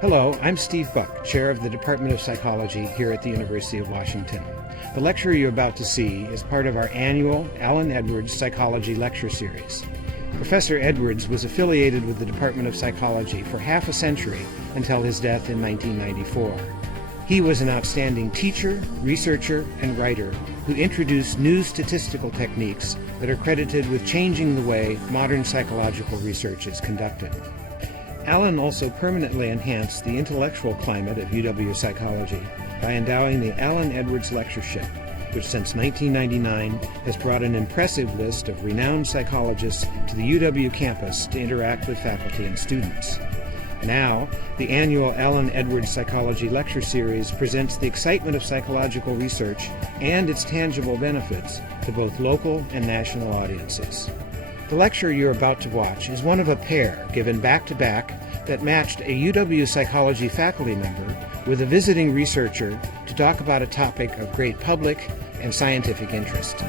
Hello, I'm Steve Buck, Chair of the Department of Psychology here at the University of Washington. The lecture you're about to see is part of our annual Alan Edwards Psychology Lecture Series. Professor Edwards was affiliated with the Department of Psychology for half a century until his death in 1994. He was an outstanding teacher, researcher, and writer who introduced new statistical techniques that are credited with changing the way modern psychological research is conducted. Alan also permanently enhanced the intellectual climate of UW Psychology by endowing the Alan Edwards Lectureship, which since 1999 has brought an impressive list of renowned psychologists to the UW campus to interact with faculty and students. Now, the annual Alan Edwards Psychology Lecture Series presents the excitement of psychological research and its tangible benefits to both local and national audiences. The lecture you're about to watch is one of a pair given back-to-back that matched a UW Psychology faculty member with a visiting researcher to talk about a topic of great public and scientific interest.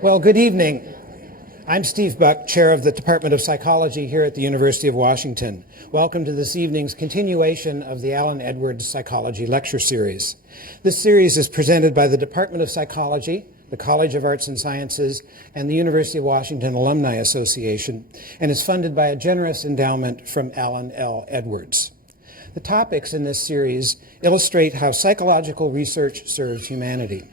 Well, good evening. I'm Steve Buck, Chair of the Department of Psychology here at the University of Washington. Welcome to this evening's continuation of the Alan Edwards Psychology Lecture Series. This series is presented by the Department of Psychology, the College of Arts and Sciences, and the University of Washington Alumni Association, and is funded by a generous endowment from Alan L. Edwards. The topics in this series illustrate how psychological research serves humanity.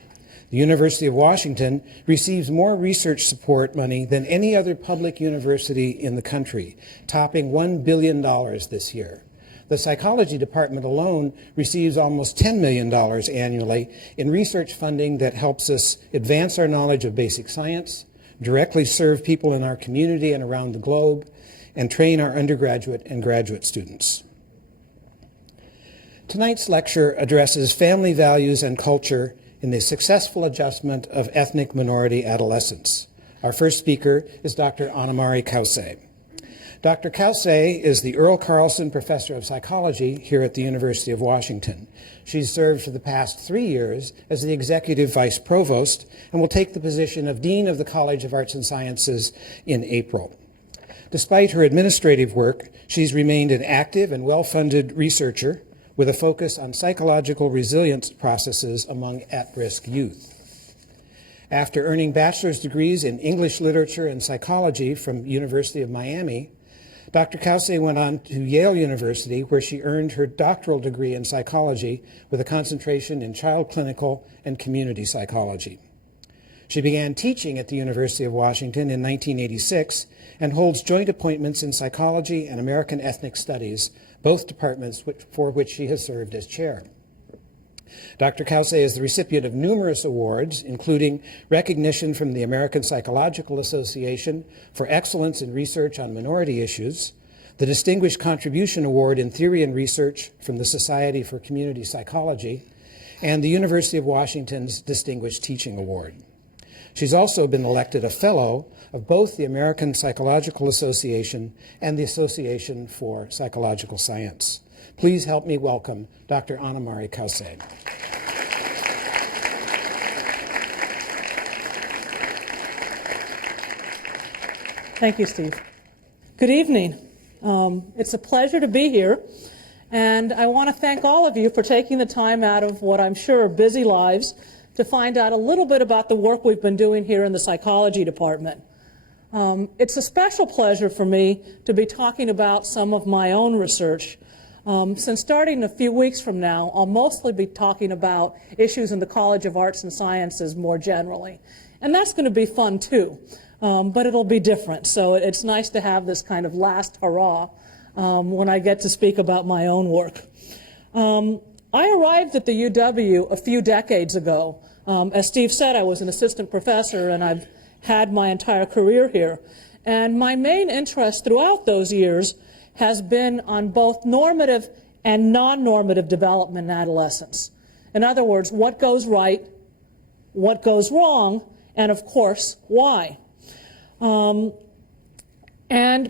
The University of Washington receives more research support money than any other public university in the country, topping $1 billion this year. The psychology department alone receives almost $10 million annually in research funding that helps us advance our knowledge of basic science, directly serve people in our community and around the globe, and train our undergraduate and graduate students. Tonight's lecture addresses family values and culture in the successful adjustment of ethnic minority adolescents. Our first speaker is Dr. Mari Cauce. Dr. Cauce is the Earl Carlson Professor of Psychology here at the University of Washington. She's served for the past 3 years as the Executive Vice Provost and will take the position of Dean of the College of Arts and Sciences in April. Despite her administrative work, she's remained an active and well-funded researcher with a focus on psychological resilience processes among at-risk youth. After earning bachelor's degrees in English literature and psychology from University of Miami, Dr. Cauce went on to Yale University, where she earned her doctoral degree in psychology with a concentration in child clinical and community psychology. She began teaching at the University of Washington in 1986 and holds joint appointments in psychology and American ethnic studies, both departments for which she has served as chair. Dr. Cauce is the recipient of numerous awards, including recognition from the American Psychological Association for excellence in research on minority issues, the Distinguished Contribution Award in Theory and Research from the Society for Community Psychology, and the University of Washington's Distinguished Teaching Award. She's also been elected a fellow of both the American Psychological Association and the Association for Psychological Science. Please help me welcome Dr. Mari Cauce. Thank you, Steve. Good evening. It's a pleasure to be here, and I want to thank all of you for taking the time out of what I'm sure are busy lives to find out a little bit about the work we've been doing here in the psychology department. It's a special pleasure for me to be talking about some of my own research. Since starting a few weeks from now, I'll mostly be talking about issues in the College of Arts and Sciences more generally. And that's going to be fun too, but it'll be different. So it's nice to have this kind of last hurrah when I get to speak about my own work. I arrived at the UW a few decades ago. As Steve said, I was an assistant professor, and I've had my entire career here. And my main interest throughout those years has been on both normative and non-normative development in adolescence. In other words, what goes right, what goes wrong, and of course, why. And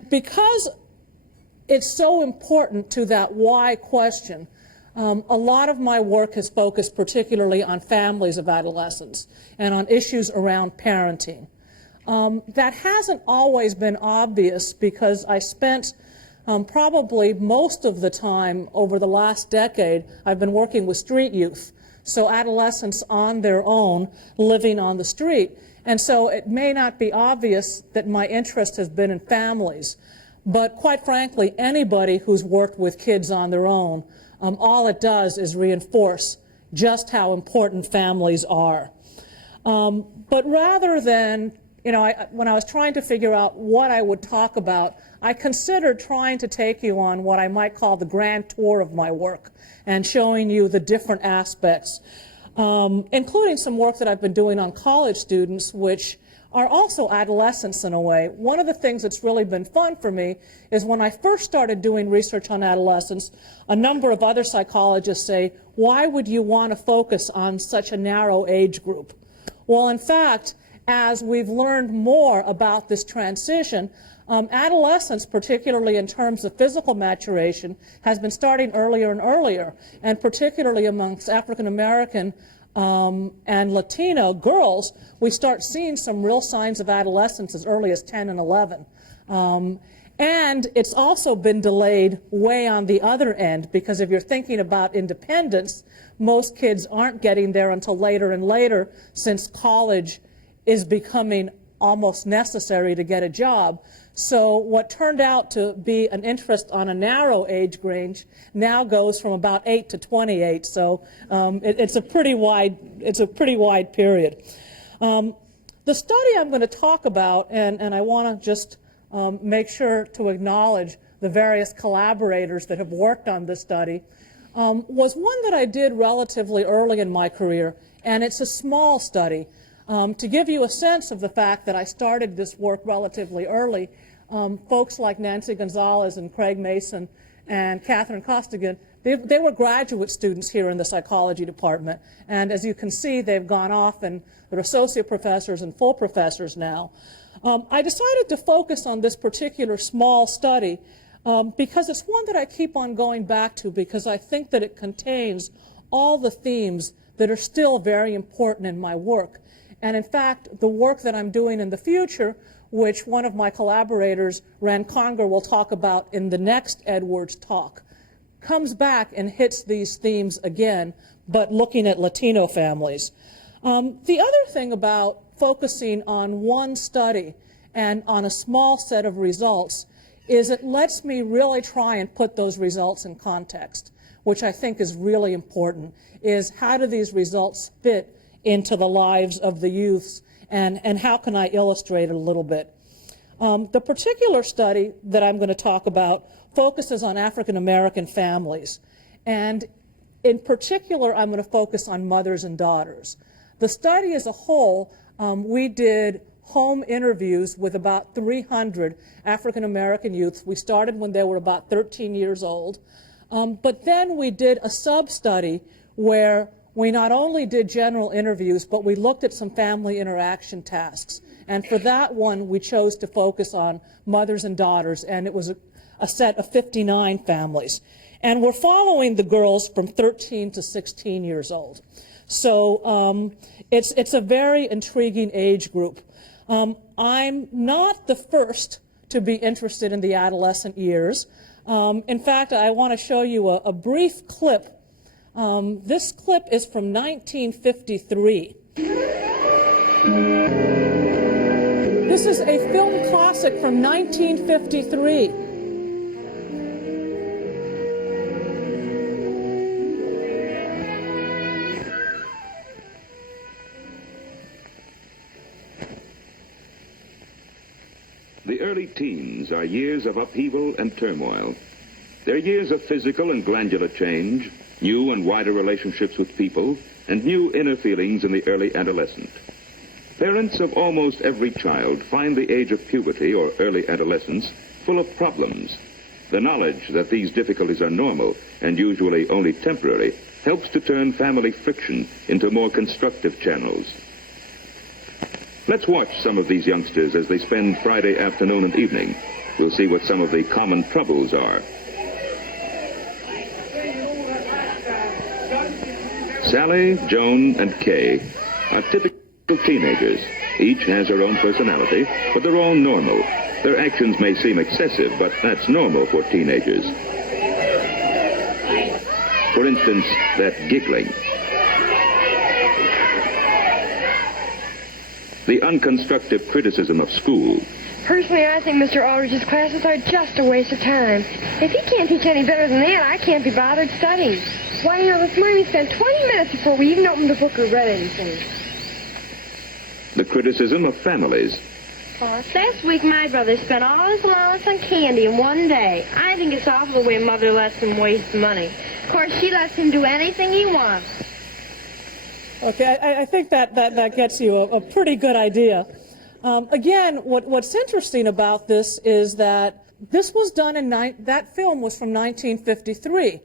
because it's so important to that why question, a lot of my work has focused particularly on families of adolescents and on issues around parenting. That hasn't always been obvious because I spent probably most of the time over the last decade, I've been working with street youth, so adolescents on their own living on the street. And so it may not be obvious that my interest has been in families, but quite frankly, anybody who's worked with kids on their own, all it does is reinforce just how important families are. But rather than, when I was trying to figure out what I would talk about, I considered trying to take you on what I might call the grand tour of my work and showing you the different aspects, including some work that I've been doing on college students, which are also adolescents in a way. One of the things that's really been fun for me is when I first started doing research on adolescents, a number of other psychologists say, why would you want to focus on such a narrow age group? Well, in fact, as we've learned more about this transition, adolescence, particularly in terms of physical maturation, has been starting earlier and earlier, and particularly amongst African American and Latino girls, we start seeing some real signs of adolescence as early as 10 and 11. And it's also been delayed way on the other end, because if you're thinking about independence, most kids aren't getting there until later and later, since college is becoming almost necessary to get a job. So what turned out to be an interest on a narrow age range now goes from about 8 to 28. So it's a pretty wide period. The study I'm going to talk about, and I want to just make sure to acknowledge the various collaborators that have worked on this study, was one that I did relatively early in my career, and it's a small study. To give you a sense of the fact that I started this work relatively early, folks like Nancy Gonzalez and Craig Mason and Catherine Costigan, they were graduate students here in the psychology department. And as you can see, they've gone off and they're associate professors and full professors now. I decided to focus on this particular small study because it's one that I keep on going back to, because I think that it contains all the themes that are still very important in my work. And in fact, the work that I'm doing in the future, which one of my collaborators, Rand Conger, will talk about in the next Edwards talk, comes back and hits these themes again, but looking at Latino families. The other thing about focusing on one study and on a small set of results is it lets me really try and put those results in context, which I think is really important, is how do these results fit into the lives of the youths, and how can I illustrate it a little bit. The particular study that I'm going to talk about focuses on African American families, and in particular I'm going to focus on mothers and daughters. The study as a whole, we did home interviews with about 300 African American youths. We started when they were about 13 years old, but then we did a sub-study where we not only did general interviews, but we looked at some family interaction tasks. And for that one, we chose to focus on mothers and daughters, and it was a set of 59 families. And we're following the girls from 13 to 16 years old. So it's a very intriguing age group. I'm not the first to be interested in the adolescent years. In fact, I want to show you a brief clip. This clip is from 1953. This is a film classic from 1953. The early teens are years of upheaval and turmoil. They're years of physical and glandular change, new and wider relationships with people, and new inner feelings in the early adolescent. Parents of almost every child find the age of puberty or early adolescence full of problems. The knowledge that these difficulties are normal and usually only temporary helps to turn family friction into more constructive channels. Let's watch some of these youngsters as they spend Friday afternoon and evening. We'll see what some of the common troubles are. Sally, Joan, and Kay are typical teenagers. Each has her own personality, but they're all normal. Their actions may seem excessive, but that's normal for teenagers. For instance, that giggling. The unconstructive criticism of school. Personally, I think Mr. Aldrich's classes are just a waste of time. If he can't teach any better than that, I can't be bothered studying. Why, this morning we spent 20 minutes before we even opened the book or read anything. The criticism of families. Last week, my brother spent all his allowance on candy in one day. I think it's awful the way Mother lets him waste money. Of course, she lets him do anything he wants. Okay, I think that gets you a pretty good idea. Again, what's interesting about this is that this was done that film was from 1953.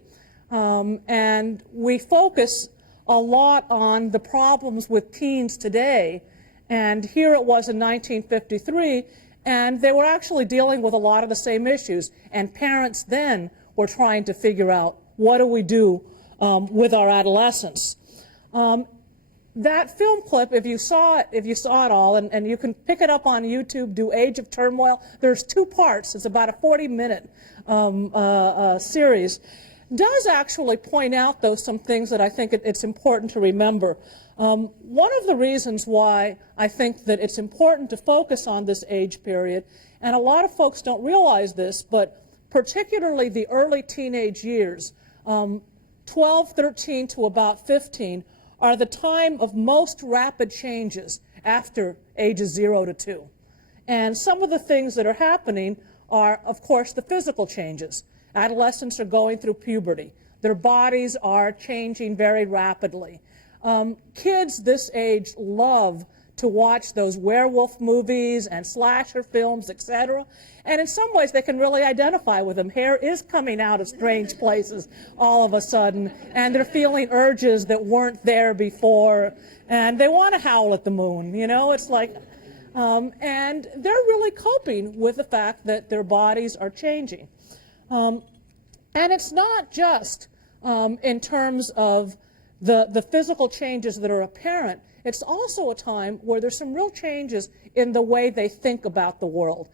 And we focus a lot on the problems with teens today. And here it was in 1953, and they were actually dealing with a lot of the same issues. And parents then were trying to figure out, what do we do with our adolescents? That film clip, if you saw it all, and you can pick it up on YouTube, do Age of Turmoil. There's 2 parts. It's about a 40-minute series. Does actually point out, though, some things that I think it's important to remember. One of the reasons why I think that it's important to focus on this age period, and a lot of folks don't realize this, but particularly the early teenage years, 12, 13 to about 15, are the time of most rapid changes after ages 0 to 2. And some of the things that are happening are, of course, the physical changes. Adolescents are going through puberty. Their bodies are changing very rapidly. Kids this age love to watch those werewolf movies and slasher films, etc. And in some ways, they can really identify with them. Hair is coming out of strange places all of a sudden, and they're feeling urges that weren't there before, and they want to howl at the moon. It's like, and they're really coping with the fact that their bodies are changing. And it's not just in terms of the physical changes that are apparent. It's also a time where there's some real changes in the way they think about the world.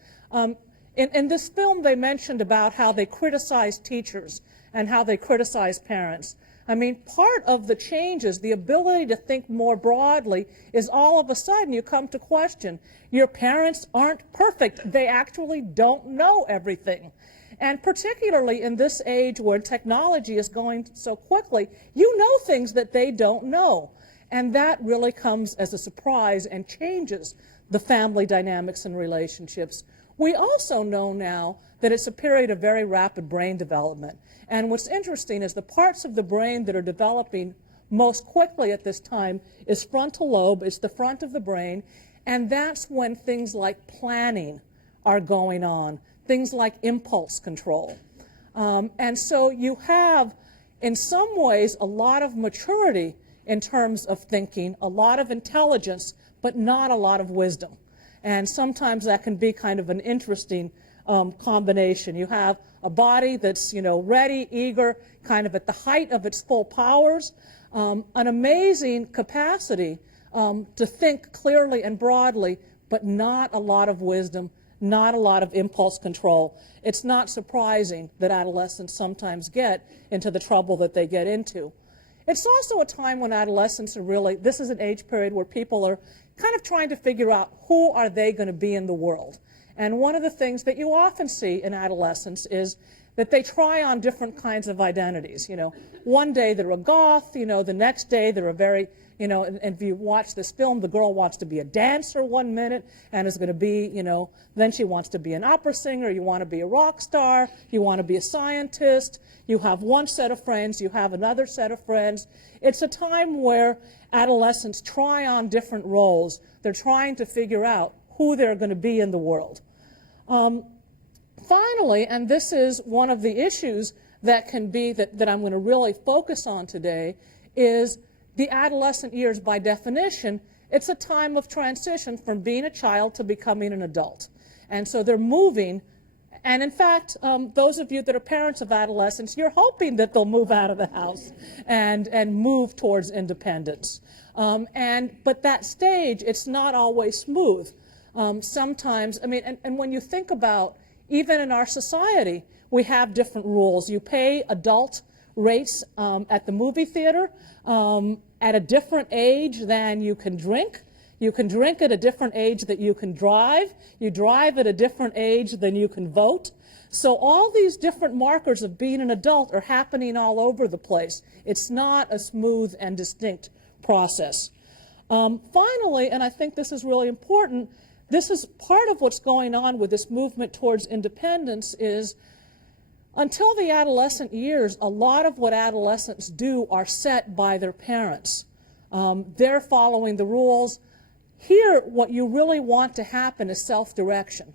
In this film, they mentioned about how they criticize teachers and how they criticize parents. I mean, part of the changes, the ability to think more broadly, is all of a sudden you come to question, your parents aren't perfect. They actually don't know everything. And particularly in this age where technology is going so quickly, you know things that they don't know. And that really comes as a surprise and changes the family dynamics and relationships. We also know now that it's a period of very rapid brain development. And what's interesting is the parts of the brain that are developing most quickly at this time is frontal lobe. It's the front of the brain. And that's when things like planning are going on, things like impulse control. And so you have, in some ways, a lot of maturity in terms of thinking, a lot of intelligence, but not a lot of wisdom. And sometimes that can be kind of an interesting combination. You have a body that's, ready, eager, kind of at the height of its full powers, an amazing capacity to think clearly and broadly, but not a lot of wisdom, not a lot of impulse control. It's not surprising that adolescents sometimes get into the trouble that they get into. It's also a time when adolescents are really, this is an age period where people are kind of trying to figure out who are they going to be in the world. And one of the things that you often see in adolescence is that they try on different kinds of identities. One day they're a goth, the next day they're a very, and if you watch this film, the girl wants to be a dancer one minute and is going to be, then she wants to be an opera singer, you want to be a rock star, you want to be a scientist, you have one set of friends, you have another set of friends. It's a time where adolescents try on different roles. They're trying to figure out who they're going to be in the world. Finally, and this is one of the issues that can be that I'm going to really focus on today, is the adolescent years. By definition, it's a time of transition from being a child to becoming an adult. And so they're moving And in fact, those of you that are parents of adolescents, you're hoping that they'll move out of the house and move towards independence. But that stage, it's not always smooth. Sometimes, I mean, and when you think about, even in our society, we have different rules. You pay adult rates at the movie theater at a different age than you can drink. You can drink at a different age that you can drive. You drive at a different age than you can vote. So all these different markers of being an adult are happening all over the place. It's not a smooth and distinct process. Finally, and I think this is really important, this is part of what's going on with this movement towards independence is until the adolescent years, a lot of what adolescents do are set by their parents. They're following the rules. Here, what you really want to happen is self-direction.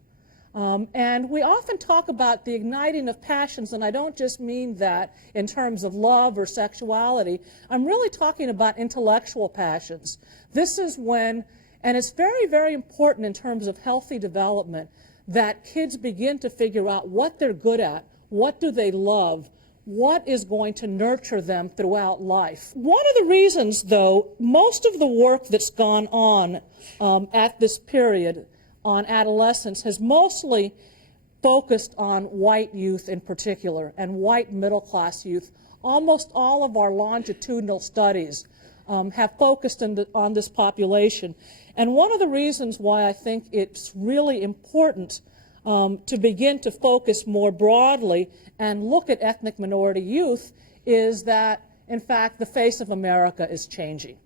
And we often talk about the igniting of passions, and I don't just mean that in terms of love or sexuality. I'm really talking about intellectual passions. This is when, and it's very, very important in terms of healthy development, that kids begin to figure out what they're good at, what do they love, what is going to nurture them throughout life. One of the reasons, though, most of the work that's gone on at this period on adolescence has mostly focused on white youth in particular and white middle-class youth. Almost all of our longitudinal studies have focused on this population. And one of the reasons why I think it's really important to begin to focus more broadly and look at ethnic minority youth is that, in fact, the face of America is changing.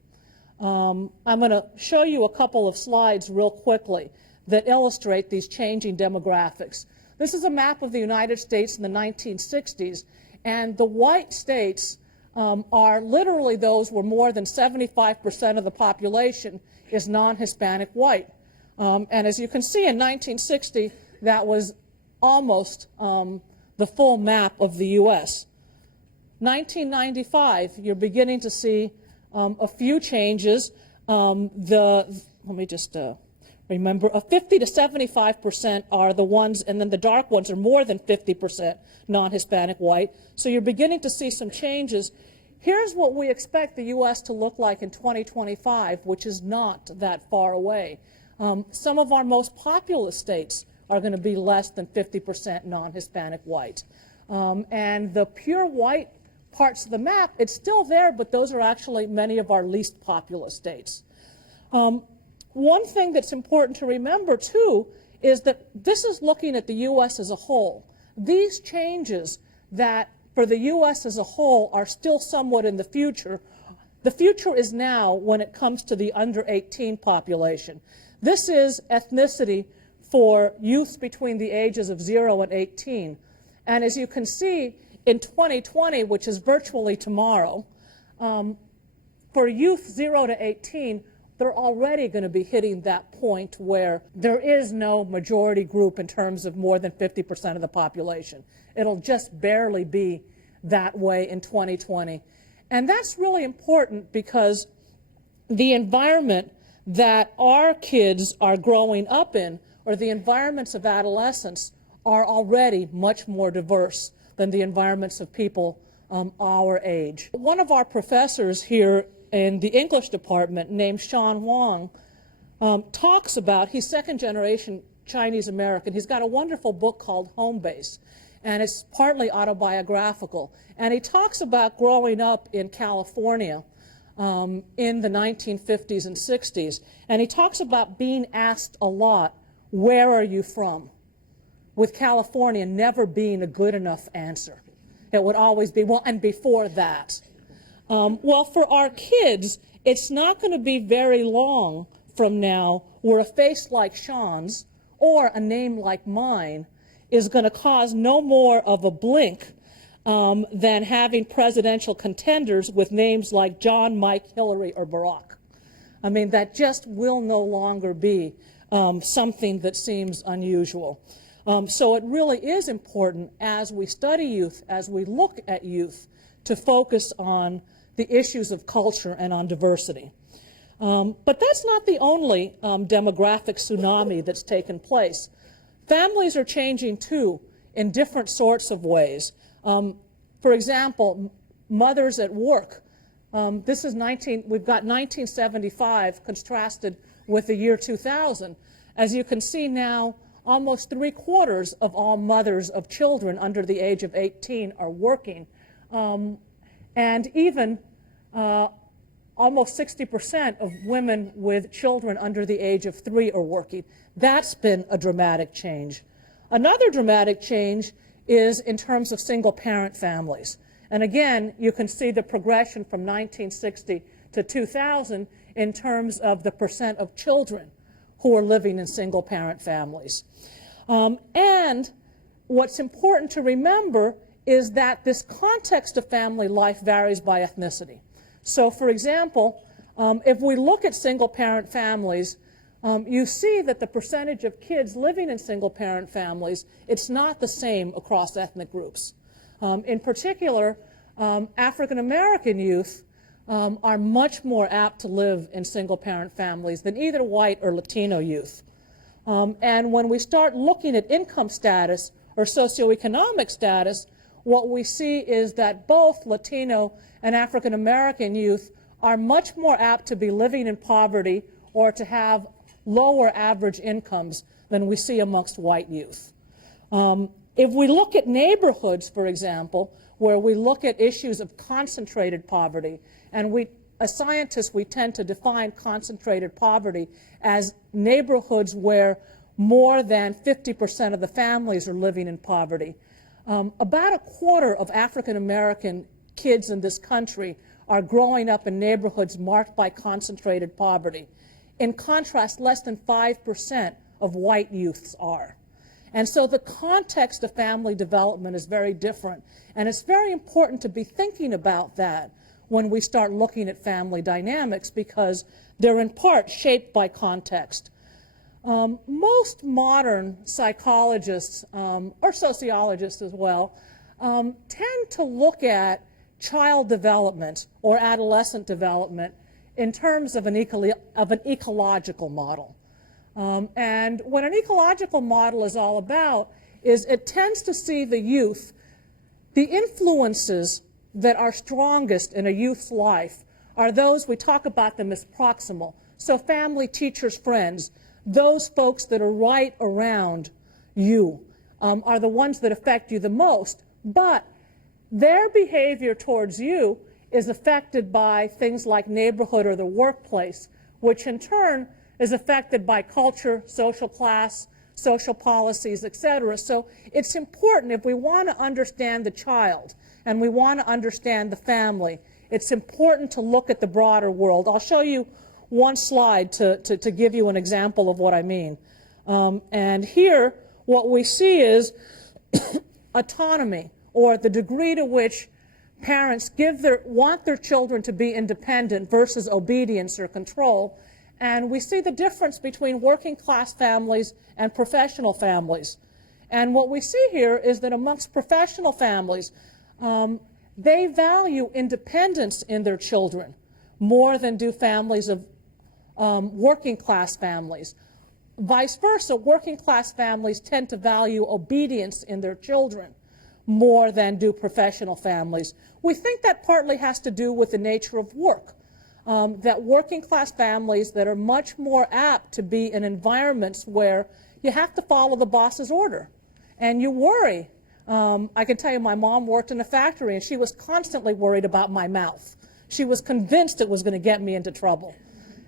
I'm going to show you a couple of slides real quickly that illustrate these changing demographics. This is a map of the United States in the 1960s, and the white states are literally those where more than 75% of the population is non-Hispanic white. And as you can see, in 1960, that was almost the full map of the U.S. 1995, you're beginning to see a few changes. Let me just remember, 50 to 75% are the ones, and then the dark ones are more than 50% non-Hispanic white. So you're beginning to see some changes. Here's what we expect the U.S. to look like in 2025, which is not that far away. Some of our most populous states are going to be less than 50% non-Hispanic white. And the pure white parts of the map, it's still there, but those are actually many of our least populous states. One thing that's important to remember, too, is that this is looking at the U.S. as a whole. These changes that for the U.S. as a whole are still somewhat in the future. The future is now when it comes to the under 18 population. This is ethnicity for youth between the ages of 0 and 18. And as you can see, in 2020, which is virtually tomorrow, for youth 0 to 18, they're already going to be hitting that point where there is no majority group in terms of more than 50% of the population. It'll just barely be that way in 2020. And that's really important because the environment that our kids are growing up in, or the environments of adolescence, are already much more diverse than the environments of people our age. One of our professors here in the English department, named Sean Wang, talks about, he's second-generation Chinese American. He's got a wonderful book called Home Base, and it's partly autobiographical. And he talks about growing up in California in the 1950s and 60s. And he talks about being asked a lot, where are you from? With California never being a good enough answer. It would always be, well, and before that. Well, for our kids, it's not going to be very long from now where a face like Sean's or a name like mine is going to cause no more of a blink than having presidential contenders with names like John, Mike, Hillary, or Barack. I mean, that just will no longer be something that seems unusual. So it really is important as we study youth, as we look at youth, to focus on the issues of culture and on diversity. But that's not the only demographic tsunami that's taken place. Families are changing too. in different sorts of ways. For example, mothers at work. We've got 1975 contrasted with the year 2000. As you can see now, almost 3/4 of all mothers of children under the age of 18 are working. And even almost 60% of women with children under the age of 3 are working. That's been a dramatic change. Another dramatic change is in terms of single-parent families. And again, you can see the progression from 1960 to 2000 in terms of the percent of children who are living in single-parent families. And what's important to remember is that this context of family life varies by ethnicity. So, for example, if we look at single-parent families, you see that the percentage of kids living in single-parent families, it's not the same across ethnic groups. In particular, African-American youth are much more apt to live in single-parent families than either white or Latino youth. And when we start looking at income status or socioeconomic status, what we see is that both Latino and African-American youth are much more apt to be living in poverty or to have lower average incomes than we see amongst white youth. If we look at neighborhoods, for example, where we look at issues of concentrated poverty, and as scientists, we tend to define concentrated poverty as neighborhoods where more than 50% of the families are living in poverty. About 1/4 of African American kids in this country are growing up in neighborhoods marked by concentrated poverty. In contrast, less than 5% of white youths are. And so the context of family development is very different. And it's very important to be thinking about that when we start looking at family dynamics, because they're in part shaped by context. Most modern psychologists, or sociologists as well, tend to look at child development or adolescent development in terms of an ecological model. And what an ecological model is all about is it tends to see the youth, the influences that are strongest in a youth's life are those, we talk about them as proximal. So family, teachers, friends, those folks that are right around you are the ones that affect you the most. But their behavior towards you is affected by things like neighborhood or the workplace, which in turn is affected by culture, social class, social policies, etc. So it's important, if we want to understand the child and we want to understand the family, it's important to look at the broader world. I'll show you one slide to give you an example of what I mean. And here, what we see is autonomy, or the degree to which parents want their children to be independent versus obedience or control. And we see the difference between working class families and professional families. And what we see here is that amongst professional families, they value independence in their children more than do families of working class families. Vice versa, working class families tend to value obedience in their children more than do professional families. We think that partly has to do with the nature of work. That working class families that are much more apt to be in environments where you have to follow the boss's order and you worry. I can tell you, my mom worked in a factory and she was constantly worried about my mouth. She was convinced it was going to get me into trouble.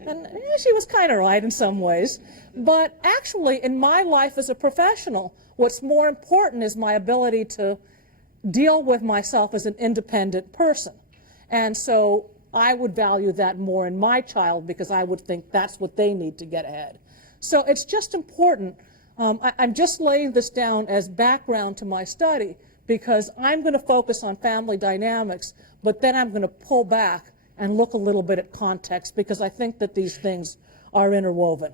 And she was kind of right in some ways. But actually, in my life as a professional, what's more important is my ability to deal with myself as an independent person. And so I would value that more in my child because I would think that's what they need to get ahead. So it's just important. I'm just laying this down as background to my study because I'm going to focus on family dynamics, but then I'm going to pull back and look a little bit at context because I think that these things are interwoven.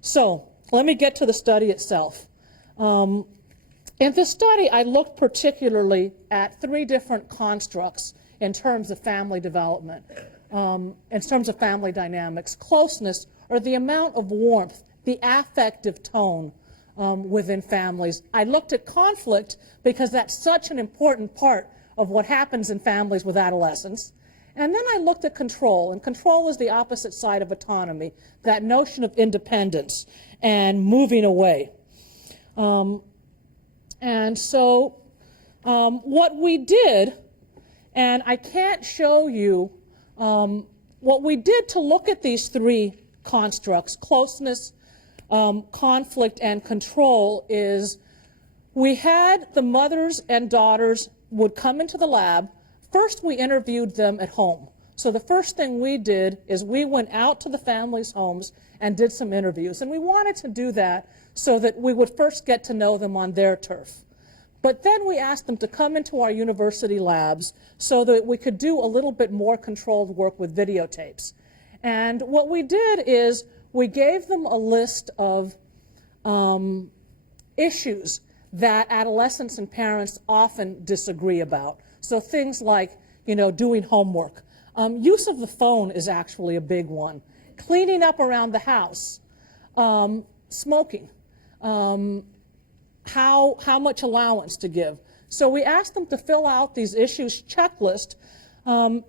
So let me get to the study itself. In this study, I looked particularly at 3 different constructs in terms of family development, in terms of family dynamics. Closeness, or the amount of warmth, the affective tone within families. I looked at conflict because that's such an important part of what happens in families with adolescents. And then I looked at control, and control is the opposite side of autonomy, that notion of independence and moving away. And so what we did, and I can't show you, what we did to look at these three constructs, closeness, conflict, and control, is we had the mothers and daughters would come into the lab. First, we interviewed them at home. So the first thing we did is we went out to the families' homes and did some interviews. And we wanted to do that so that we would first get to know them on their turf. But then we asked them to come into our university labs so that we could do a little bit more controlled work with videotapes. And what we did is we gave them a list of issues that adolescents and parents often disagree about. So things like, doing homework. Use of the phone is actually a big one. Cleaning up around the house. Smoking. How much allowance to give. So we asked them to fill out these issues checklist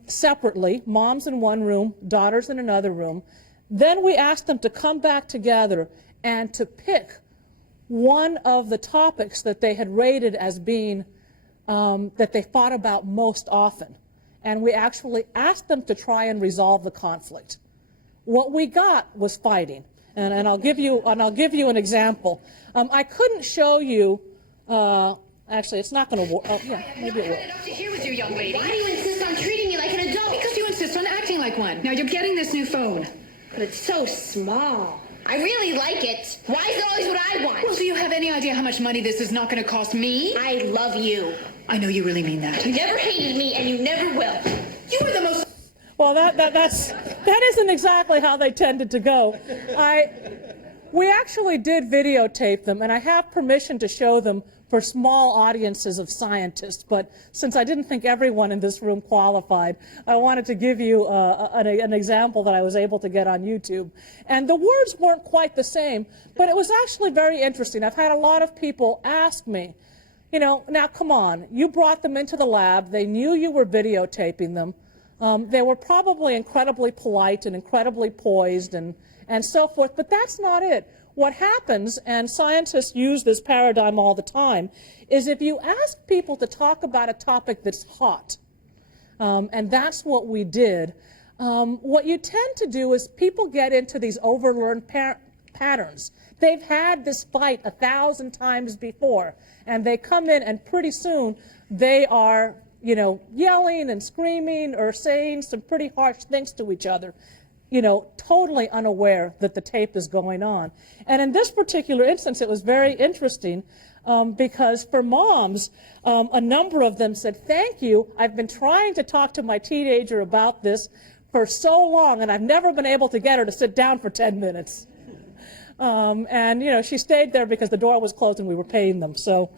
separately, moms in one room, daughters in another room. Then we asked them to come back together and to pick one of the topics that they had rated as being, that they thought about most often. And we actually asked them to try and resolve the conflict. What we got was fighting. And I'll give you an example. I couldn't show you, actually it's not going to work. Oh, yeah, maybe it will. Up to here with you, young lady. Why do you insist on treating me like an adult? Because you insist on acting like one. Now you're getting this new phone. But it's so small. I really like it. Why is it always what I want? Well, do you have any idea how much money this is not going to cost me? I love you. I know you really mean that. You never hated me, and you never will. You were the most... Well, that isn't exactly how they tended to go. We actually did videotape them, and I have permission to show them for small audiences of scientists, but since I didn't think everyone in this room qualified, I wanted to give you an example that I was able to get on YouTube. And the words weren't quite the same, but it was actually very interesting. I've had a lot of people ask me, now come on, you brought them into the lab, they knew you were videotaping them, they were probably incredibly polite and incredibly poised and so forth, but that's not it. What happens, and scientists use this paradigm all the time, is if you ask people to talk about a topic that's hot, and that's what we did, what you tend to do is people get into these overlearned patterns. They've had this fight 1,000 times before, and they come in and pretty soon they are, yelling and screaming or saying some pretty harsh things to each other, totally unaware that the tape is going on. And in this particular instance, it was very interesting because for moms, a number of them said, "Thank you, I've been trying to talk to my teenager about this for so long, and I've never been able to get her to sit down for 10 minutes. And she stayed there because the door was closed and we were paying them. So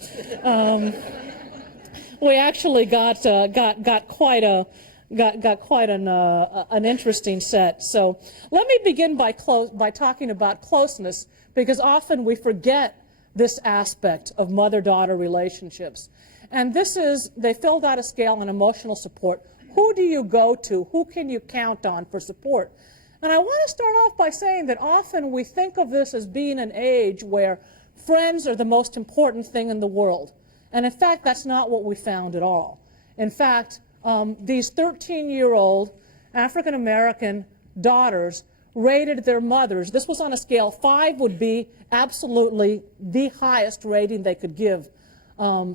we actually got quite an interesting set. So let me begin by talking about closeness, because often we forget this aspect of mother-daughter relationships. And this is, they filled out a scale on emotional support. Who do you go to? Who can you count on for support? And I want to start off by saying that often we think of this as being an age where friends are the most important thing in the world. And in fact, that's not what we found at all. In fact, these 13-year-old African-American daughters rated their mothers. This was on a scale. 5 would be absolutely the highest rating they could give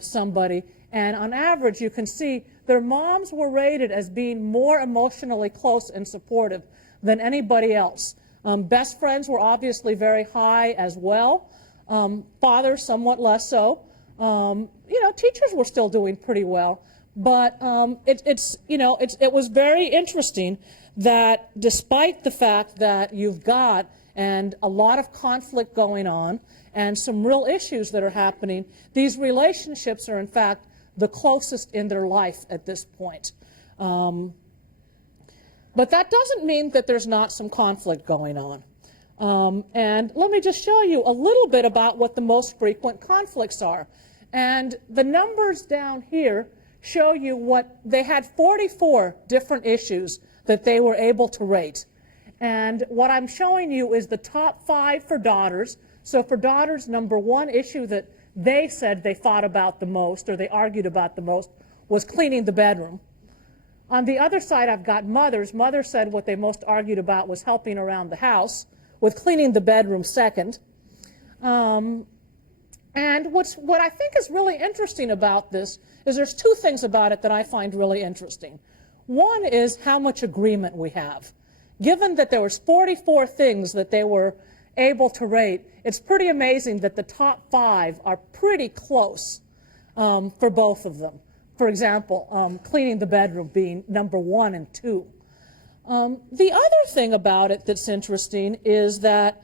somebody. And on average, you can see their moms were rated as being more emotionally close and supportive than anybody else. Best friends were obviously very high as well. Fathers, somewhat less so. Teachers were still doing pretty well. But it was very interesting that despite the fact that you've got and a lot of conflict going on and some real issues that are happening, these relationships are in fact the closest in their life at this point. But that doesn't mean that there's not some conflict going on. And let me just show you a little bit about what the most frequent conflicts are. And the numbers down here show you what they had 44 different issues that they were able to rate. And what I'm showing you is the top 5 for daughters. So for daughters, number 1 issue that they said they thought about the most, or they argued about the most, was cleaning the bedroom. On the other side, I've got mothers. Mothers said what they most argued about was helping around the house, with cleaning the bedroom second. And what I think is really interesting about this is there's 2 things about it that I find really interesting. One is how much agreement we have. Given that there was 44 things that they were able to rate, it's pretty amazing that the top 5 are pretty close for both of them. For example, cleaning the bedroom being number 1 and 2. The other thing about it that's interesting is that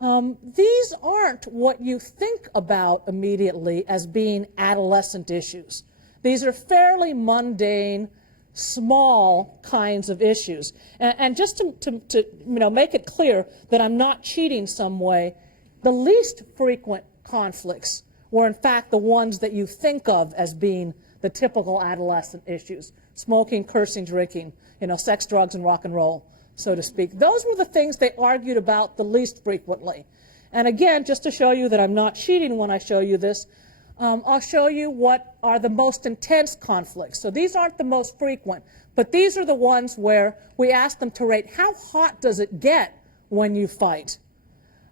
these aren't what you think about immediately as being adolescent issues. These are fairly mundane, small kinds of issues. And just to make it clear that I'm not cheating some way, the least frequent conflicts were in fact the ones that you think of as being the typical adolescent issues: smoking, cursing, drinking, sex, drugs, and rock and roll, so to speak. Those were the things they argued about the least frequently. And again, just to show you that I'm not cheating when I show you this, I'll show you what are the most intense conflicts. So these aren't the most frequent, but these are the ones where we ask them to rate how hot does it get when you fight.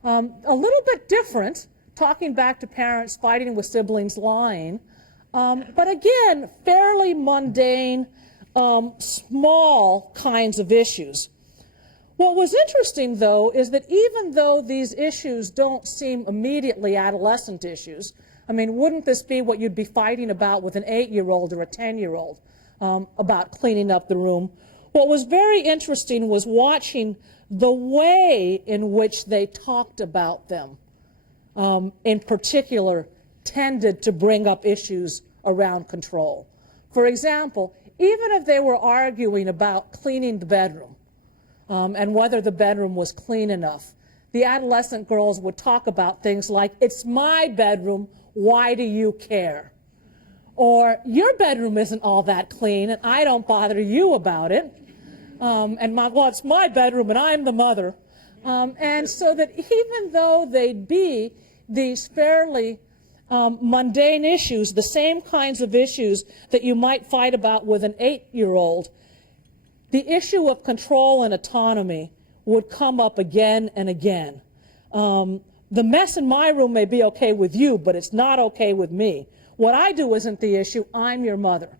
A little bit different, talking back to parents fighting with siblings lying, but again, fairly mundane, small kinds of issues. What was interesting, though, is that even though these issues don't seem immediately adolescent issues, I mean, wouldn't this be what you'd be fighting about with an 8-year-old or a 10-year-old about cleaning up the room? What was very interesting was watching the way in which they talked about them, in particular, tended to bring up issues around control. For example, even if they were arguing about cleaning the bedroom and whether the bedroom was clean enough, the adolescent girls would talk about things like, "It's my bedroom, why do you care?" Or, "Your bedroom isn't all that clean and I don't bother you about it." Well, it's my bedroom and I'm the mother. And so that even though they'd be these fairly mundane issues, the same kinds of issues that you might fight about with an 8-year-old, the issue of control and autonomy would come up again and again. The mess in my room may be okay with you, but it's not okay with me. What I do isn't the issue, I'm your mother.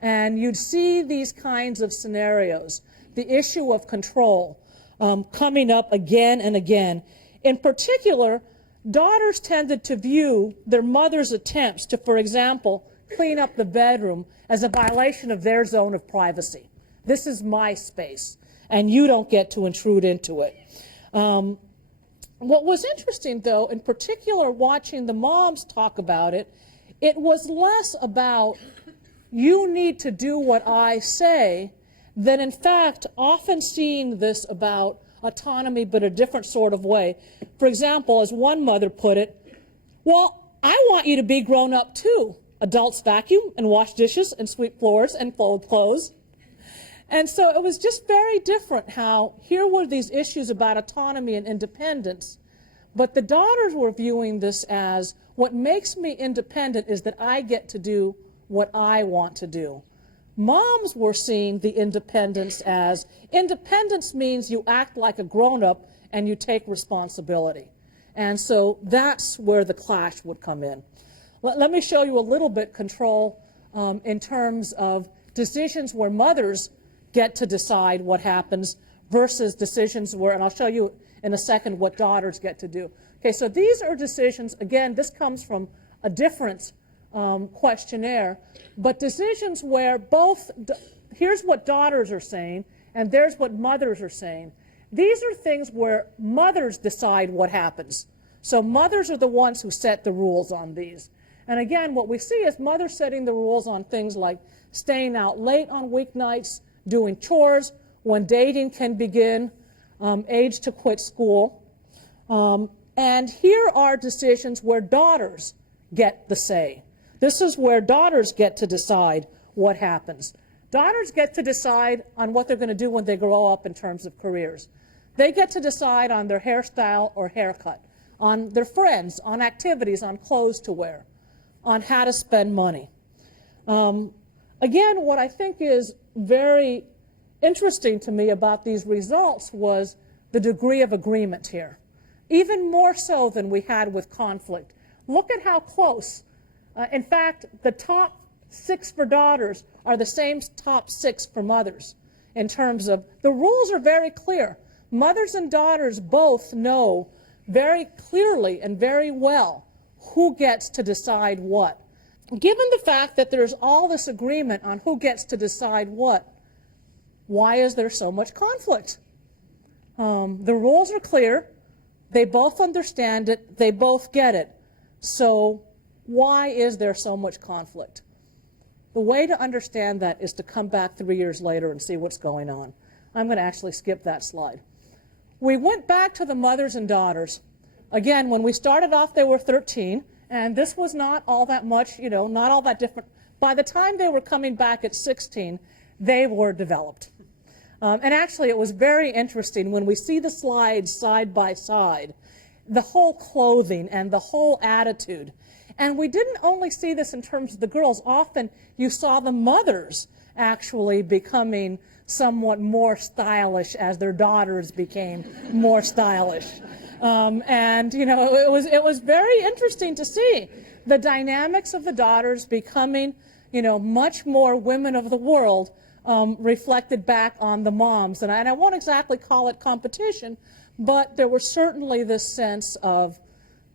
And you'd see these kinds of scenarios, the issue of control, coming up again and again. In particular, daughters tended to view their mother's attempts to, for example, clean up the bedroom as a violation of their zone of privacy. This is my space, and you don't get to intrude into it. What was interesting, though, in particular watching the moms talk about it, it was less about you need to do what I say than, in fact, often seeing this about autonomy, but a different sort of way. For example, as one mother put it, "Well, I want you to be grown up too. Adults vacuum and wash dishes and sweep floors and fold clothes." And so it was just very different how here were these issues about autonomy and independence, but the daughters were viewing this as what makes me independent is that I get to do what I want to do. Moms were seeing the independence as independence means you act like a grown-up and you take responsibility. And so that's where the clash would come in. Let me show you a little bit control in terms of decisions where mothers get to decide what happens versus decisions where, and I'll show you in a second what daughters get to do. Okay, so these are decisions, again, this comes from a different questionnaire, but decisions where both, here's what daughters are saying, and there's what mothers are saying. These are things where mothers decide what happens. So mothers are the ones who set the rules on these. And again, what we see is mothers setting the rules on things like staying out late on weeknights, doing chores, when dating can begin, age to quit school. And here are decisions where daughters get the say. This is where daughters get to decide what happens. Daughters get to decide on what they're going to do when they grow up in terms of careers. They get to decide on their hairstyle or haircut, on their friends, on activities, on clothes to wear, on how to spend money. Again, what I think is very interesting to me about these results was the degree of agreement here, even more so than we had with conflict. Look at how close. In fact, the top 6 for daughters are the same top 6 for mothers in terms of the rules are very clear. Mothers and daughters both know very clearly and very well who gets to decide what. Given the fact that there's all this agreement on who gets to decide what, why is there so much conflict? The rules are clear. They both understand it. They both get it. So why is there so much conflict? The way to understand that is to come back 3 years later and see what's going on. I'm going to actually skip that slide. We went back to the mothers and daughters. Again, when we started off, they were 13, and this was not all that much, not all that different. By the time they were coming back at 16, they were developed. And actually, it was very interesting when we see the slides side by side, the whole clothing and the whole attitude. And we didn't only see this in terms of the girls. Often you saw the mothers actually becoming somewhat more stylish as their daughters became more stylish. It was very interesting to see the dynamics of the daughters becoming, much more women of the world reflected back on the moms. And I won't exactly call it competition, but there was certainly this sense of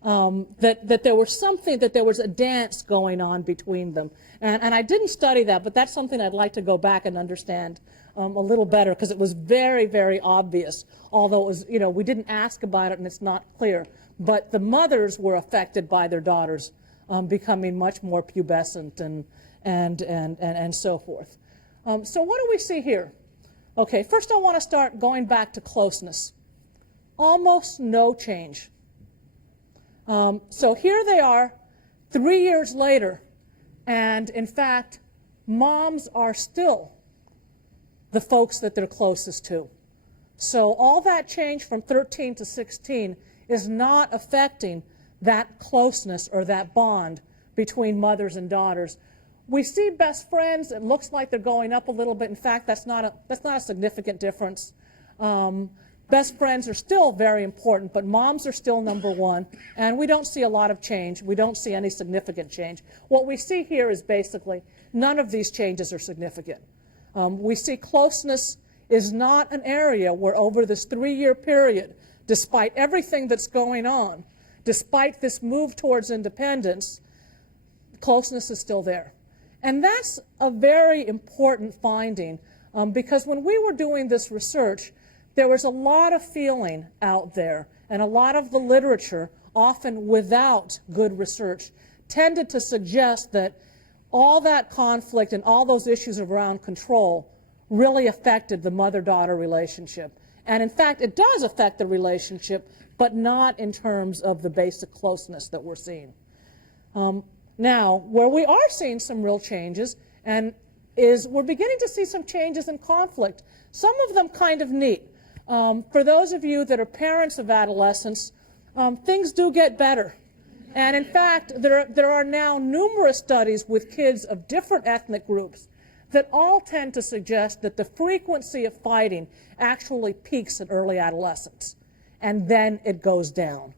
that there was something, that there was a dance going on between them. And I didn't study that, but that's something I'd like to go back and understand a little better, because it was very, very obvious, although it was, we didn't ask about it and it's not clear. But the mothers were affected by their daughters becoming much more pubescent and so forth. So what do we see here? Okay, first I want to start going back to closeness. Almost no change. So here they are 3 years later, and in fact, moms are still the folks that they're closest to. So all that change from 13 to 16 is not affecting that closeness or that bond between mothers and daughters. We see best friends. It looks like they're going up a little bit. In fact, that's not a significant difference. Best friends are still very important, but moms are still number one, and we don't see a lot of change. We don't see any significant change. What we see here is basically none of these changes are significant. We see closeness is not an area where over this 3-year period, despite everything that's going on, despite this move towards independence, closeness is still there. And that's a very important finding, because when we were doing this research, there was a lot of feeling out there, and a lot of the literature, often without good research, tended to suggest that all that conflict and all those issues around control really affected the mother-daughter relationship. And in fact, it does affect the relationship, but not in terms of the basic closeness that we're seeing. Now, where we are seeing some real changes is we're beginning to see some changes in conflict, some of them kind of neat. For those of you that are parents of adolescents, things do get better. And in fact, there are now numerous studies with kids of different ethnic groups that all tend to suggest that the frequency of fighting actually peaks in early adolescence, and then it goes down.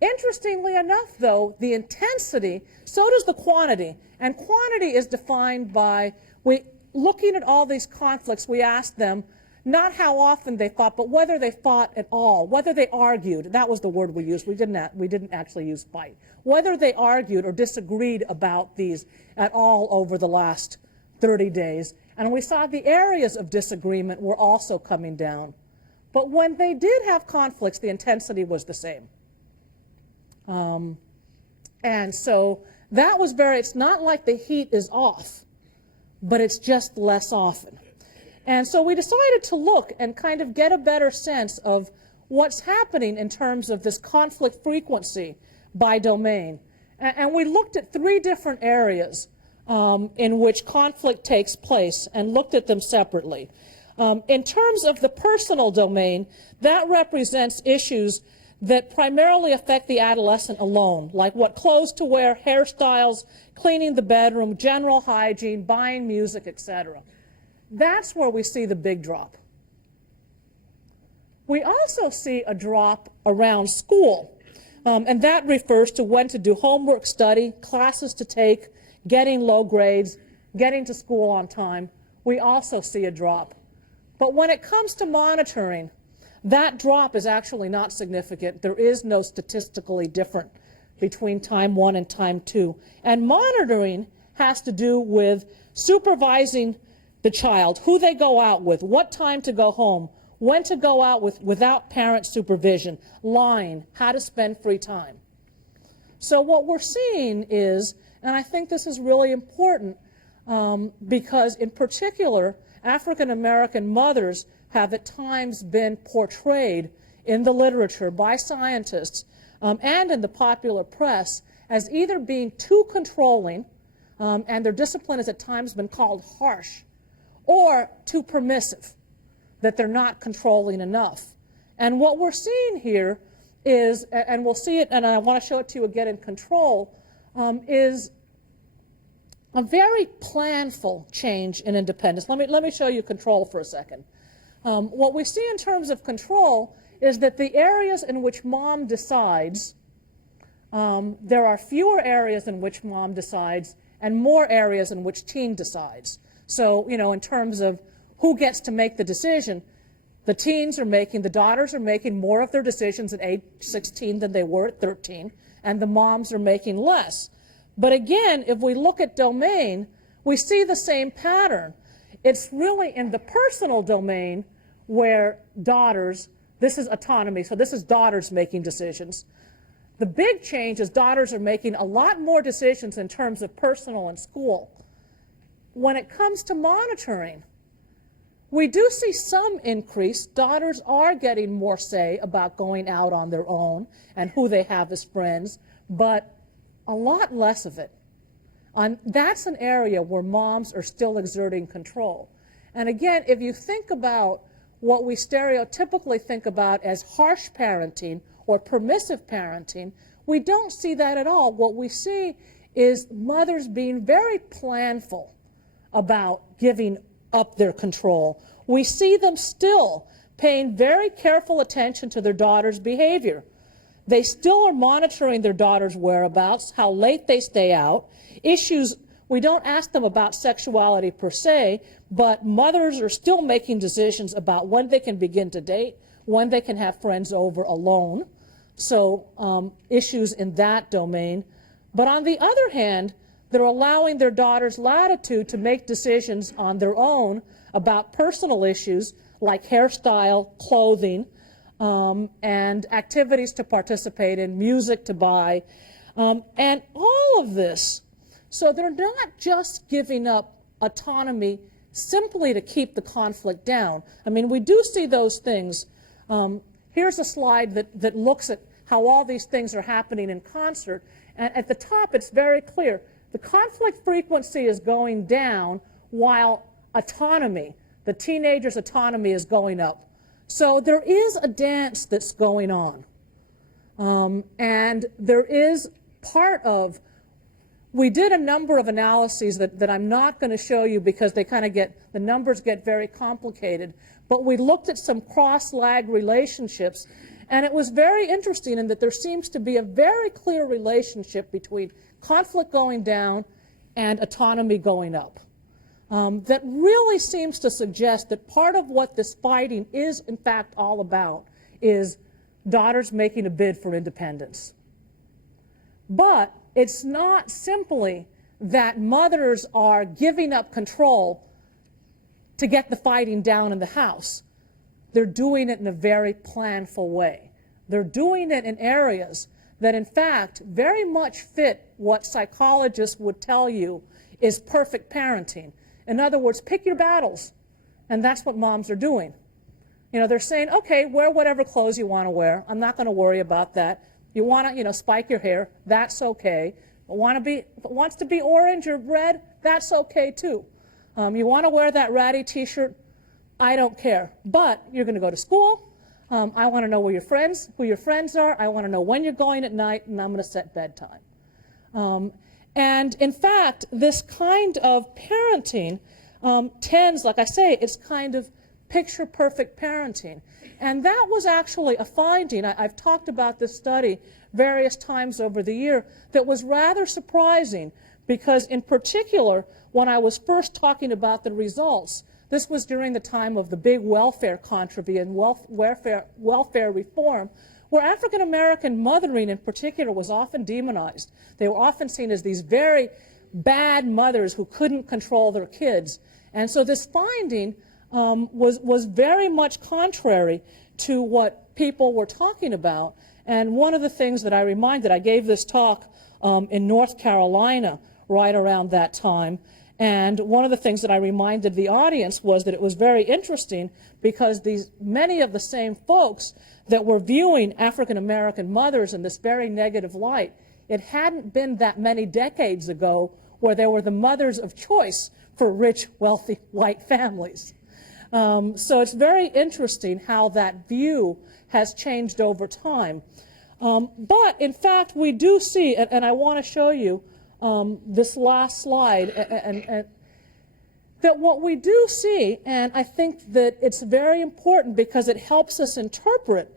Interestingly enough, though, the intensity, so does the quantity. And quantity is defined by, looking at all these conflicts, we asked them not how often they fought, but whether they fought at all, whether they argued. That was the word we used. We didn't actually use fight. Whether they argued or disagreed about these at all over the last 30 days. And we saw the areas of disagreement were also coming down. But when they did have conflicts, the intensity was the same. And so that was it's not like the heat is off, but it's just less often. And so we decided to look and kind of get a better sense of what's happening in terms of this conflict frequency by domain. And we looked at 3 different areas in which conflict takes place and looked at them separately. In terms of the personal domain, that represents issues that primarily affect the adolescent alone, like what clothes to wear, hairstyles, cleaning the bedroom, general hygiene, buying music, etc. That's where we see the big drop. We also see a drop around school, and that refers to when to do homework, study, classes to take, getting low grades, getting to school on time. We also see a drop. But when it comes to monitoring, that drop is actually not significant. There is no statistically different between time 1 and time 2. And monitoring has to do with supervising the child, who they go out with, what time to go home, when to go out without parent supervision, lying, how to spend free time. So what we're seeing is, and I think this is really important, because in particular, African American mothers have at times been portrayed in the literature by scientists and in the popular press as either being too controlling, and their discipline has at times been called harsh, or too permissive, that they're not controlling enough. And what we're seeing here is, and we'll see it, and I want to show it to you again in Control, is a very planful change in independence. Let me show you Control for a second. What we see in terms of Control is that the areas in which mom decides, there are fewer areas in which mom decides and more areas in which teen decides. So, in terms of who gets to make the decision, the daughters are making more of their decisions at age 16 than they were at 13, and the moms are making less. But again, if we look at domain, we see the same pattern. It's really in the personal domain where daughters, this is autonomy, so this is daughters making decisions. The big change is daughters are making a lot more decisions in terms of personal and school. When it comes to monitoring, we do see some increase. Daughters are getting more say about going out on their own and who they have as friends, but a lot less of it. That's an area where moms are still exerting control. And again, if you think about what we stereotypically think about as harsh parenting or permissive parenting, we don't see that at all. What we see is mothers being very planful about giving up their control. We see them still paying very careful attention to their daughter's behavior. They still are monitoring their daughter's whereabouts, how late they stay out, issues. We don't ask them about sexuality per se, but mothers are still making decisions about when they can begin to date, when they can have friends over alone. So issues in that domain. But on the other hand, they're allowing their daughters latitude to make decisions on their own about personal issues like hairstyle, clothing, and activities to participate in, music to buy, and all of this. So they're not just giving up autonomy simply to keep the conflict down. I mean, we do see those things. Here's a slide that looks at how all these things are happening in concert. And at the top, it's very clear. The conflict frequency is going down while autonomy, the teenager's autonomy, is going up. So there is a dance that's going on. And there is part of, we did a number of analyses that I'm not going to show you because they kind of the numbers get very complicated. But we looked at some cross-lag relationships, and it was very interesting in that there seems to be a very clear relationship between conflict going down and autonomy going up. That really seems to suggest that part of what this fighting is, in fact, all about is daughters making a bid for independence. But it's not simply that mothers are giving up control to get the fighting down in the house. They're doing it in a very planful way. They're doing it in areas that, in fact, very much fit what psychologists would tell you is perfect parenting. In other words, pick your battles, and that's what moms are doing. They're saying, okay, wear whatever clothes you want to wear. I'm not going to worry about that. You want to, spike your hair, that's okay. If it wants to be orange or red, that's okay too. You want to wear that ratty T-shirt, I don't care. But you're going to go to school. I want to know who your friends are. I want to know when you're going at night, and I'm going to set bedtime. And in fact, this kind of parenting tends, like I say, it's kind of picture-perfect parenting. And that was actually a finding. I've talked about this study various times over the year that was rather surprising because, in particular, when I was first talking about the results, this was during the time of the big welfare controversy and welfare reform, where African American mothering in particular was often demonized. They were often seen as these very bad mothers who couldn't control their kids. And so this finding was very much contrary to what people were talking about. And one of the things that I gave this talk in North Carolina right around that time. And one of the things that I reminded the audience was that it was very interesting because many of the same folks that were viewing African American mothers in this very negative light, it hadn't been that many decades ago where they were the mothers of choice for rich, wealthy, white families. So it's very interesting how that view has changed over time. But in fact, we do see, and I want to show you this last slide, and that what we do see, and I think that it's very important because it helps us interpret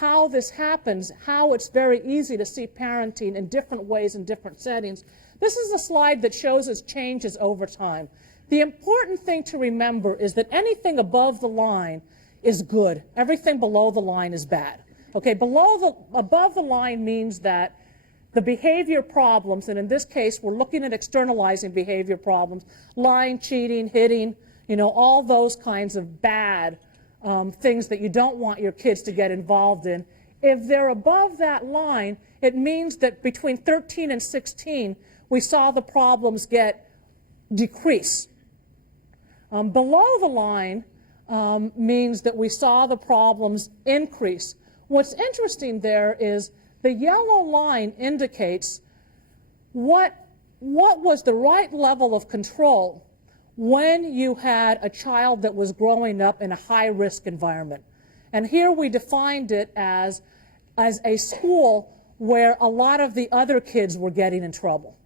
how this happens, how it's very easy to see parenting in different ways in different settings. This is a slide that shows us changes over time. The important thing to remember is that anything above the line is good. Everything below the line is bad. Okay, above the line means that the behavior problems, and in this case, we're looking at externalizing behavior problems, lying, cheating, hitting, all those kinds of bad things that you don't want your kids to get involved in. If they're above that line, it means that between 13 and 16, we saw the problems decrease. Below the line means that we saw the problems increase. What's interesting there is the yellow line indicates what was the right level of control when you had a child that was growing up in a high-risk environment. And here we defined it as a school where a lot of the other kids were getting in trouble.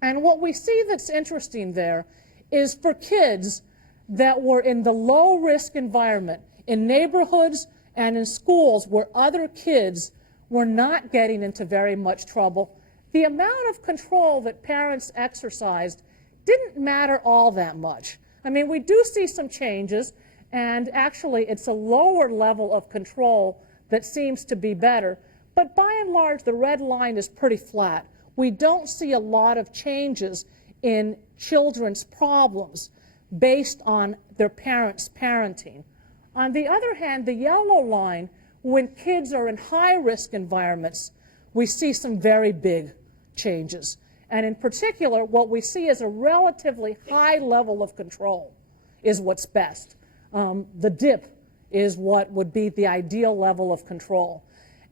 And what we see that's interesting there is for kids that were in the low-risk environment, in neighborhoods and in schools where other kids were not getting into very much trouble, the amount of control that parents exercised didn't matter all that much. I mean, we do see some changes, and actually it's a lower level of control that seems to be better. But by and large, the red line is pretty flat. We don't see a lot of changes in children's problems based on their parents' parenting. On the other hand, the yellow line, when kids are in high-risk environments, we see some very big changes. And in particular, what we see is a relatively high level of control is what's best. The dip is what would be the ideal level of control.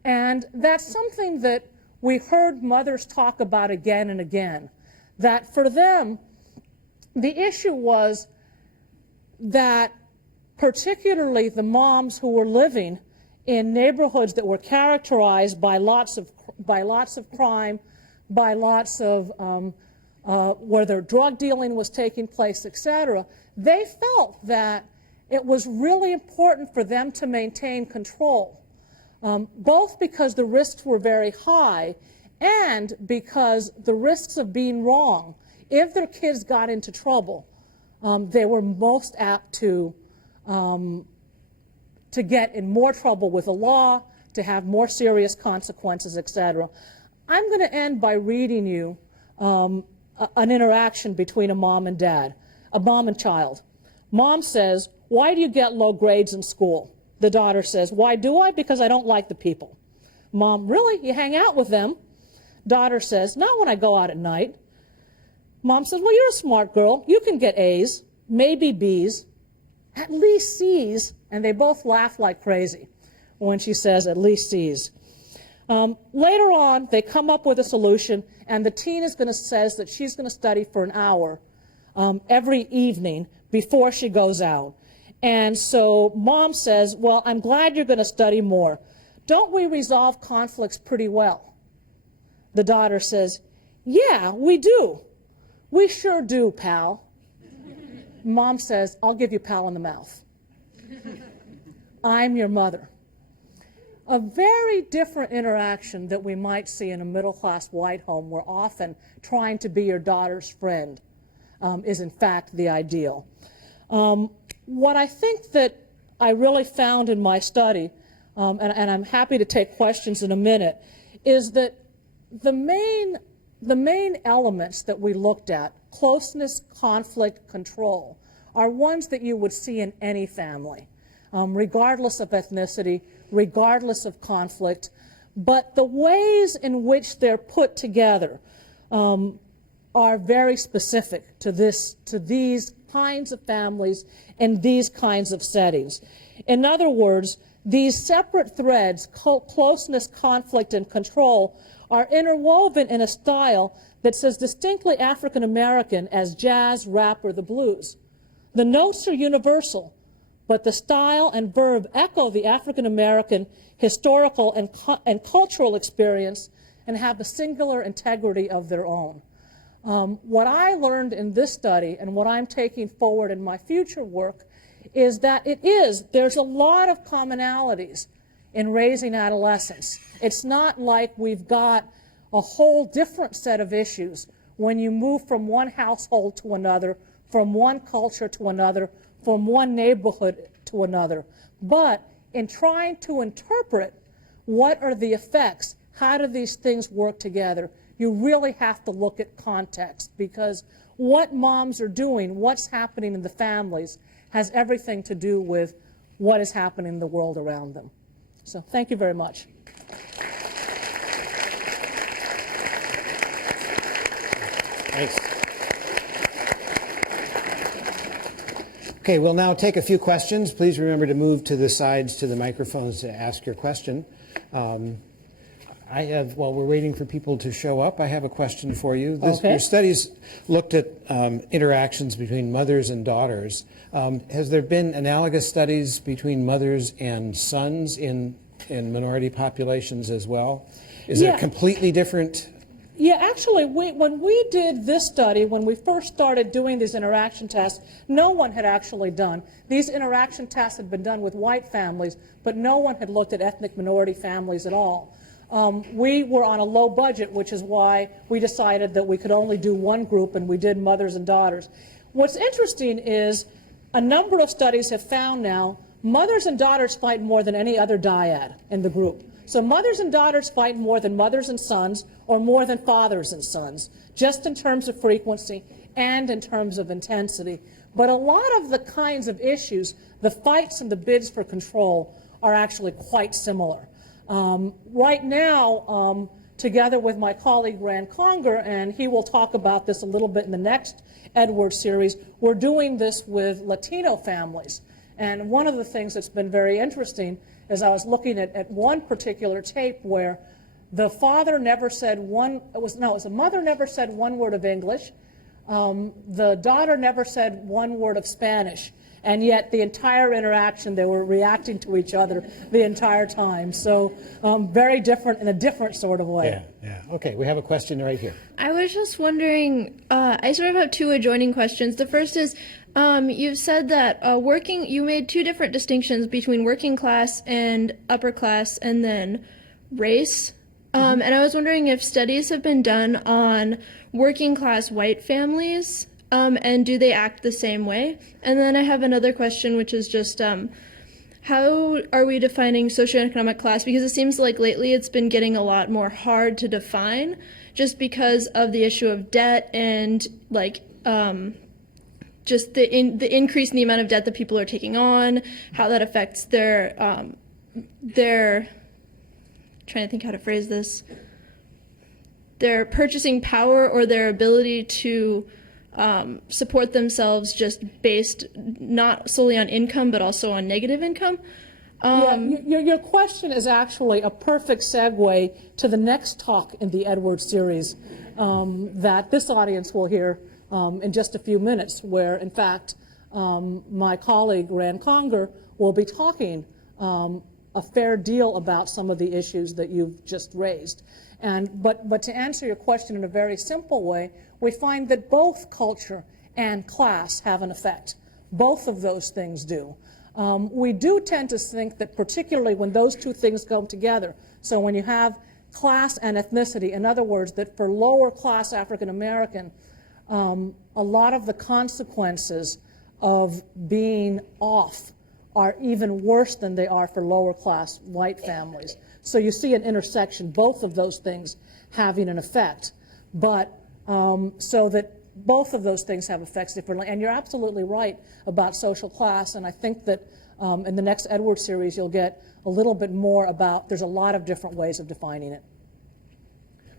And that's something that we heard mothers talk about again and again, that for them, the issue was that particularly the moms who were living in neighborhoods that were characterized by lots of crime, by lots of where their drug dealing was taking place, etc., they felt that it was really important for them to maintain control, both because the risks were very high and because the risks of being wrong, if their kids got into trouble, they were most apt to get in more trouble with the law, to have more serious consequences, etc. I'm going to end by reading you an interaction between a mom and dad, a mom and child. Mom says, "Why do you get low grades in school?" The daughter says, "Why do I? Because I don't like the people." Mom, "Really? You hang out with them?" Daughter says, "Not when I go out at night." Mom says, "Well, you're a smart girl. You can get A's, maybe B's. at least sees, and they both laugh like crazy when she says at least sees. Later on, they come up with a solution, and the teen says that she's going to study for an hour every evening before she goes out. And so mom says, well, I'm glad you're going to study more. Don't we resolve conflicts pretty well? The daughter says, yeah, we do. We sure do, pal. Mom says, I'll give you pal in the mouth. I'm your mother. A very different interaction that we might see in a middle-class white home where often trying to be your daughter's friend is in fact the ideal. What I think that I really found in my study, and I'm happy to take questions in a minute, is that the main elements that we looked at, closeness, conflict, control, are ones that you would see in any family, regardless of ethnicity, regardless of conflict. But the ways in which they're put together are very specific to these kinds of families and these kinds of settings. In other words, these separate threads, closeness, conflict, and control, are interwoven in a style that's as distinctly African American as jazz, rap, or the blues. The notes are universal, but the style and verb echo the African American historical and cultural experience and have a singular integrity of their own. What I learned in this study and what I'm taking forward in my future work is that there's a lot of commonalities in raising adolescents. It's not like we've got a whole different set of issues when you move from one household to another, from one culture to another, from one neighborhood to another. But in trying to interpret what are the effects, how do these things work together, you really have to look at context, because what moms are doing, what's happening in the families, has everything to do with what is happening in the world around them. So thank you very much. Thanks. Okay, we'll now take a few questions. Please remember to move to the sides to the microphones to ask your question. While we're waiting for people to show up, I have a question for you. Okay. Your studies looked at interactions between mothers and daughters. Has there been analogous studies between mothers and sons in minority populations as well? Is it completely different? Yeah, actually, when we did this study, when we first started doing these interaction tests, no one had actually done. These interaction tests had been done with white families, but no one had looked at ethnic minority families at all. We were on a low budget, which is why we decided that we could only do one group, and we did mothers and daughters. What's interesting is a number of studies have found now mothers and daughters fight more than any other dyad in the group. So mothers and daughters fight more than mothers and sons, or more than fathers and sons, just in terms of frequency and in terms of intensity. But a lot of the kinds of issues, the fights and the bids for control, are actually quite similar. Right now, together with my colleague Rand Conger, and he will talk about this a little bit in the next Edward series, we're doing this with Latino families. And one of the things that's been very interesting is I was looking at one particular tape where the father never said the mother never said one word of English, the daughter never said one word of Spanish, and yet the entire interaction they were reacting to each other the entire time. So very different in a different sort of way. Yeah. Okay, we have a question right here. I was just wondering, I sort of have two adjoining questions. The first is, you've said that you made two different distinctions between working class and upper class and then race. And I was wondering if studies have been done on working class white families, and do they act the same way? And then I have another question, which is just, how are we defining socioeconomic class? Because it seems like lately it's been getting a lot more hard to define, just because of the issue of debt and just the increase in the amount of debt that people are taking on, how that affects their trying to think how to phrase this, their purchasing power or their ability to support themselves just based not solely on income, but also on negative income. Your question is actually a perfect segue to the next talk in the Edward series that this audience will hear in just a few minutes, where, in fact, my colleague, Rand Conger, will be talking a fair deal about some of the issues that you've just raised. But to answer your question in a very simple way, we find that both culture and class have an effect. Both of those things do. We do tend to think that particularly when those two things come together, so when you have class and ethnicity, in other words, that for lower class African American, a lot of the consequences of being off are even worse than they are for lower class white families. So you see an intersection, both of those things having an effect, but so that both of those things have effects differently. And you're absolutely right about social class, and I think that in the next Edward series you'll get a little bit more about, there's a lot of different ways of defining it.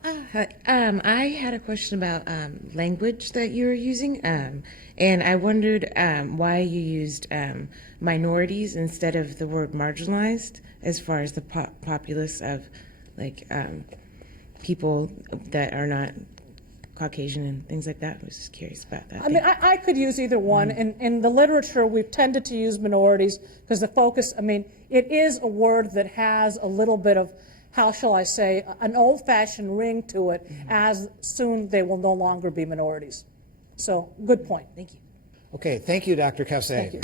I had a question about language that you were using, and I wondered why you used minorities instead of the word marginalized, as far as the populace of, like, people that are not Caucasian and things like that. I was just curious about that. I mean, I could use either one. In the literature, we've tended to use minorities because the focus, I mean, it is a word that has a little bit of, how shall I say, an old-fashioned ring to it, as soon they will no longer be minorities. So, good point. Thank you. Okay, thank you, Dr. Cauce. Thank you.